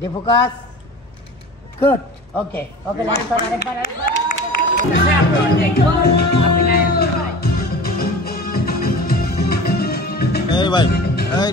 Defocus. Good. Okay. Okay, last one. Hey, bhai. Hey.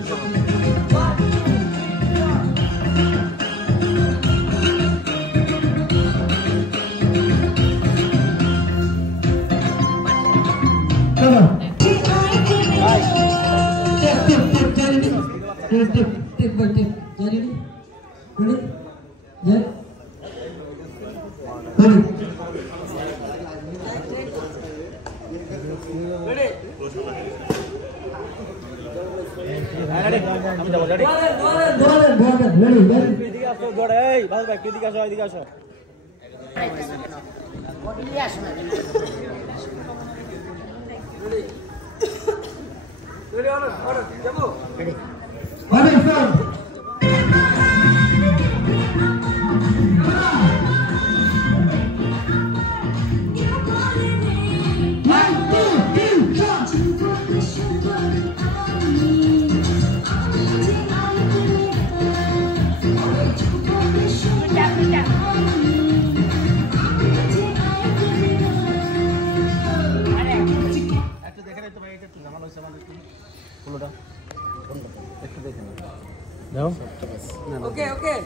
Okay, okay.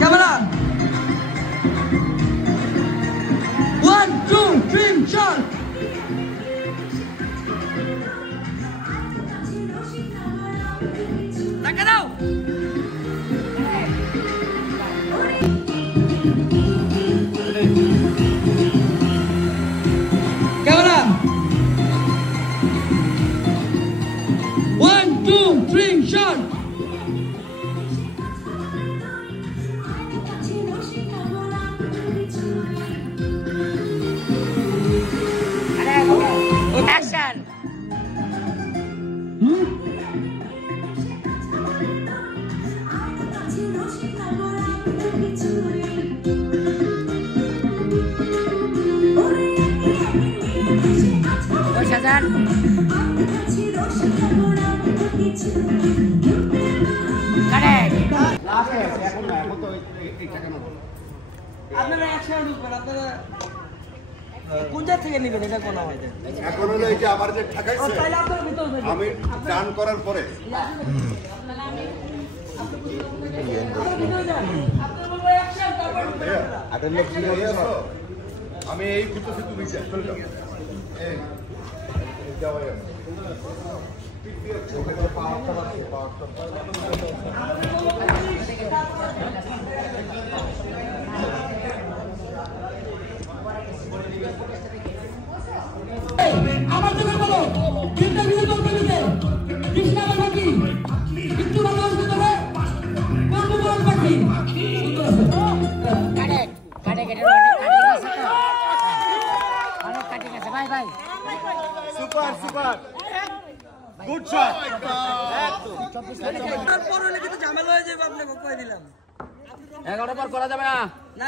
Camera. 1, 2, 3, shot. Knock it out. Camera. 1, 2, 3, shot. Action. Shazan. Correct. আপনারা একসাথে ঢুকবেন আপনারা কোন জায়গা থেকে নেবেন এটা কোন আমাদের এখন হলো এই যে আমার যে ঠকাইছে তাহলে আপনারা ভিতর আমি ডান করার পরে আমি এই করতেছি তুমি চলে যাও এই যাও আমার থেকে বলো তিনটা ভিডিও কল করেছে কৃষ্ণা বাকি একটু ভালো আসতে তবে কোন বল বাকি Correct. অনেক কাটিং আছে ভাই ভাই। Super. Good shot. তারপর হলে কিন্তু ঝামেলা হয়ে যাবে আপনাকে কই দিলাম 11 পর করা যাবে না। না